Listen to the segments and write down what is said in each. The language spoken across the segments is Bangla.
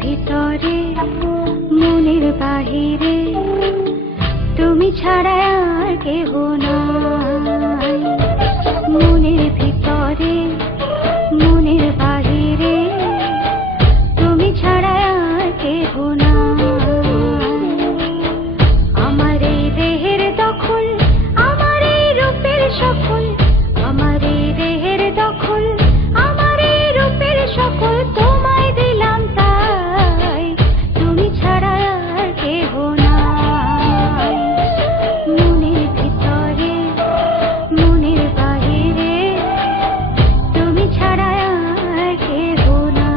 ভিতরে মনের বাহিরে তুমি ছাড়া আর কেহ নাই। মনের ভিতরে মনের বাহিরে তুমি ছাড়া আর কেহ নাই। আমার এই দেহের দখল, আমার এই রূপের সকল, আমার এই দেহের দখল, আমার এই রূপের সকল তোমায় দিলাম তাই, তুমি ছাড়া আর কেহ নাই। মনের ভিতরে মনের বাহিরে তুমি ছাড়া আর কেহ নাই।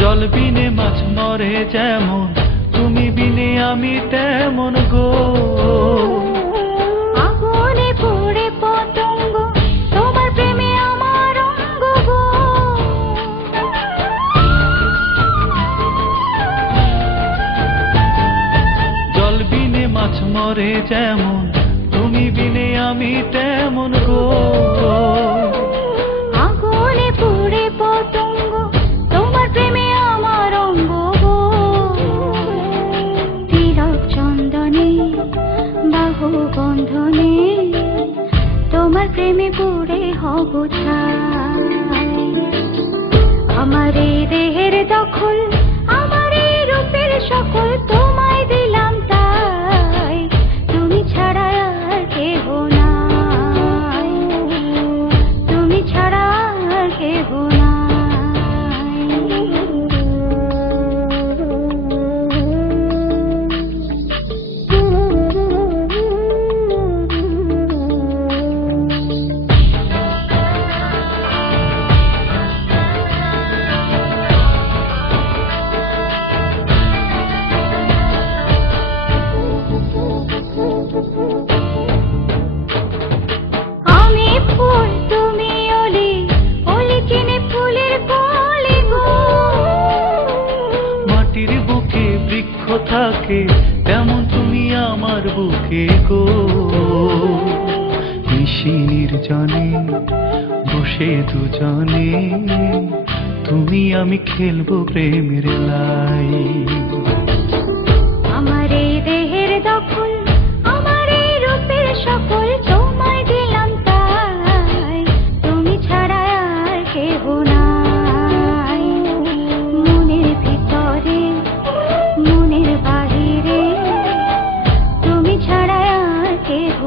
জল বিনে মাছ মরে যেমন, তুমি বিনে আমি তেমন গো। আগুনে পুড়ে পতঙ্গ, তোমার প্রেমে আমার অঙ্গ গো। জল বিনে মাছ মরে যেমন, তুমি বিনে আমি তেমন গো। আগুনে পুড়ে পতঙ্গ, তোমার প্রেমে আমার অঙ্গ গো। তিলক চন্দনে বাহু বন্ধনে তোমার প্রেমে পুড়ে হব ছাই। আমার এই দেহের দখল, আমার এই রূপের সকল তোমায় দিলাম তাই, তুমি ছাড়া আর কেহ নাই, তুমি ছাড়া আর কেহ নাই। আমি ফুল তুমি অলি, অলি কিনে ফুলের কলি গো। মাটির বুকে বৃক্ষ থাকে, তেমন তুমি আমার বুকে গো। নিশির জনে বসে দুজনে, তুমি আমি খেলবো প্রেমের লাই। আমার এই দেহের দখল, আমার এই রূপের সকল তোমায় দিলাম তাই, তুমি ছাড়া আর কেহ নাই। মনের ভিতরে মনের বাহিরে তুমি ছাড়া আর কেহ